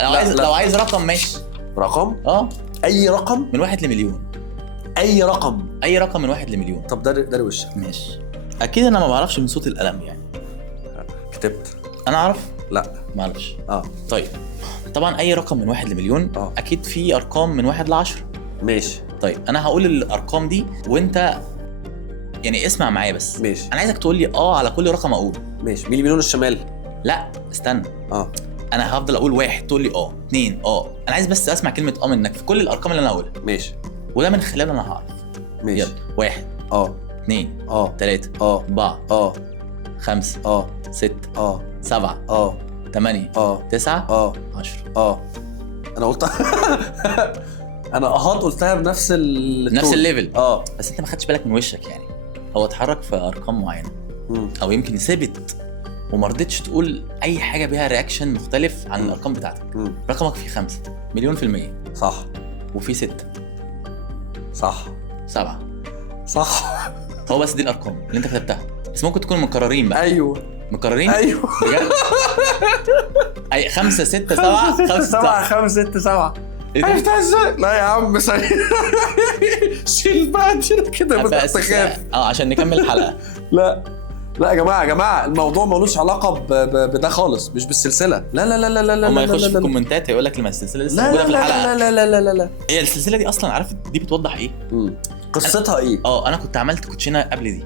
لو عايز رقم ماشي. رقم؟ اي رقم من 1 لمليون. اي رقم من 1 لمليون. طب ده وشك. ماشي. اكيد انا ما بعرفش من صوت القلم يعني. كتبت. انا اعرف؟ لا ما اعرفش. طيب طبعا اي رقم من 1 لمليون. اكيد في ارقام من 1 ل10. ماشي. طيب انا هقول الارقام دي وانت يعني اسمع معايا بس. ماشي. انا عايزك تقول لي على كل رقم اقول. ماشي. مين المليون الشمال؟ لا استنى. انا هفضل اقول 1 تقول لي 2 انا عايز بس اسمع كلمه منك في كل الارقام اللي انا هقولها. ماشي. وده من خلاله انا هعرف. ماشي. يلا 1 2 3 4 5 6 7 8 9 10. انا قلت انا قلتها بنفس نفس الليفل. بس انت ما خدتش بالك من وشك يعني. هو اتحرك في ارقام معينه او يمكن ثبت وما رضيتش تقول اي حاجه بيها رياكشن مختلف عن الارقام بتاعتك. رقمك فيه 5 مليون في المية. صح. وفي 6 صح. 7 صح. هو بس دي الارقام اللي انت كتبتها بس ممكن تكون مكررين بقى. ايوه مكررين. ايوه بجد. اي 5 6 7 5 7 5 6 7. عرفتها ازاي؟ لا يا عم شيل بقى كده بس تخاف. عشان نكمل الحلقه. لا يا جماعه الموضوع ملوش علاقه بده خالص. مش بالسلسله. لا هم يخش في الكومنتات يقول لك لما السلسله لسه موجوده في الحلقه. لا هي السلسله دي اصلا عارف دي بتوضح ايه؟ قصتها ايه؟ انا كنت عملت كوتشينه قبل دي.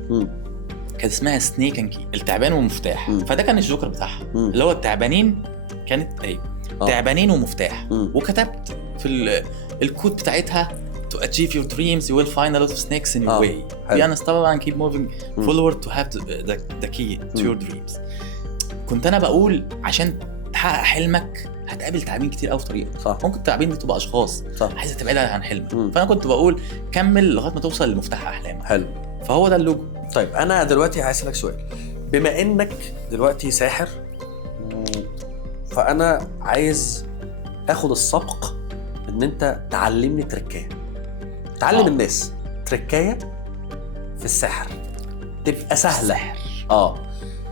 كانت اسمها سنيك اند كي، التعبان ومفتاح. فده كان الجوكر بتاعها اللي هو التعبانين. كانت تعبانين ومفتاح. وكتبت في الكود بتاعتها to achieve your dreams you will find a lot of snakes in your way. be unstoppable and keep moving forward to have the key to your dreams. كنت انا بقول عشان تحقق حلمك هتقابل تعابين كتير قوي في طريقك. صح. ممكن التعابين دي تبقى اشخاص عايزه تبعدها عن حلمك. فانا كنت بقول كمل لغايه ما توصل لمفتاح احلامك. حلو. فهو ده اللوجو. طيب انا دلوقتي عايز اسالك سؤال. بما انك دلوقتي ساحر فانا عايز اخد السبق ان انت تعلمني تركايه. تعلم الناس تركايه في السحر تبقى سهله.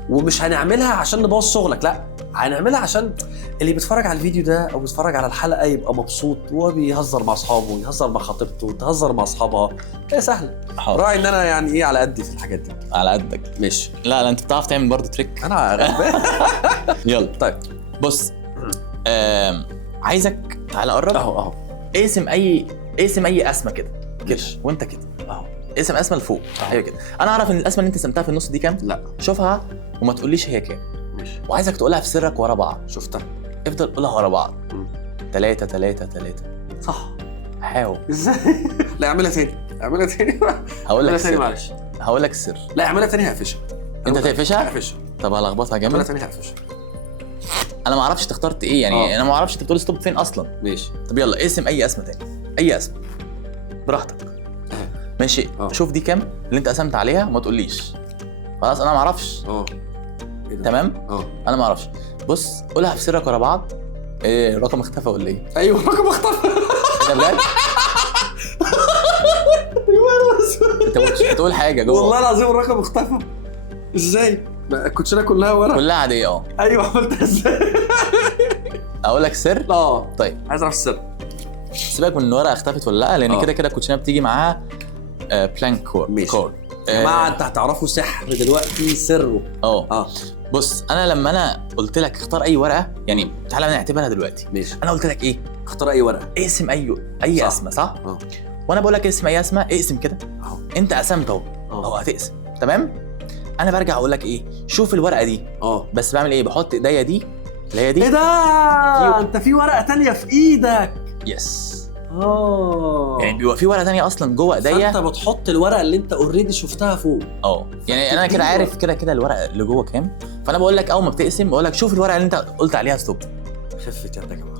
ومش هنعملها عشان نبوظ شغلك، لا هنعملها عشان اللي بيتفرج على الفيديو ده او بيتفرج على الحلقه يبقى مبسوط وهو بيهزر مع اصحابه، يهزر مع خطيبته، تهزر مع اصحابها. هي سهله. راعي ان انا يعني ايه على قدي في الحاجات دي. على قدك. ماشي. لا انت بتعرف تعمل برضه تريك. انا غلبان. يلا طيب بص. عايزك تعالى قرب. اهو اقسم اي اسمه كده وانت كده اسم اسمه لفوق. ايوه كده. انا اعرف ان الاسمه اللي انت سمتها في النص دي كام. لا شوفها وما تقوليش هي كام. ماشي. وعايزك تقولها في سرك ورا بعض. شفتها. افضل قولها ورا بعض. 3 3 3. صح. حاول. ازاي؟ لا اعملها تاني. هقول لك تاني معلش. هقول لك السر. لا اعملها تاني هقفشها. انت تقفشها؟ هقفشها. طب هلخبطها جامد. اعملها تاني هقفشها. انا ما اعرفش اخترت ايه يعني. انا ما اعرفش انت بتقول ستوب فين اصلا. ماشي. طب يلا اسم اي اسم تاني. اي اسم براحتك. ماشي. شوف دي كام اللي انت قسمت عليها وما تقوليش. خلاص انا ما اعرفش. تمام. انا ما اعرفش. بص قولها في سرك ورا بعض. ايه الرقم اختفى ولا ايه؟ ايوه الرقم اختفى. ده بجد؟ انت مش بتقول حاجه جوه. والله العظيم الرقم اختفى. ازاي؟ الكوتشينه كلها ورا. كلها عاديه. ايوه عملتها ازاي؟ اقول لك سر. طيب عايز اعرف السر. سيبك من الورقه اختفت ولا لا لان كده الكوتشينه بتيجي معاها بلانك كورد. يا جماعه انت هتعرفوا سحر دلوقتي سره. بص انا لما انا قلت لك اختار اي ورقه يعني تعالى نعتبرها دلوقتي. ماشي. انا قلت لك ايه؟ اختار اي ورقه. اقسم اي اسمه صح؟ وانا بقول لك اسم اي اسمه اقسم كده. انت قسمت اهو هتقسم تمام. انا برجع اقول لك ايه؟ شوف الورقه دي. بس بعمل ايه؟ بحط ايديا دي اللي هي دي. ايه ده؟ انت في ورقه تانية في ايدك. يس. يعني بيبقى في ورقه تانية اصلا جوه ايديا. انت بتحط الورقه اللي انت اوريدي شفتها فوق. يعني انا كده عارف كده الورقه اللي جوه كام. فانا بقول لك اول ما بتقسم بقول لك شوف الورقه اللي انت قلت عليها ستوب. خفت يا جماعه.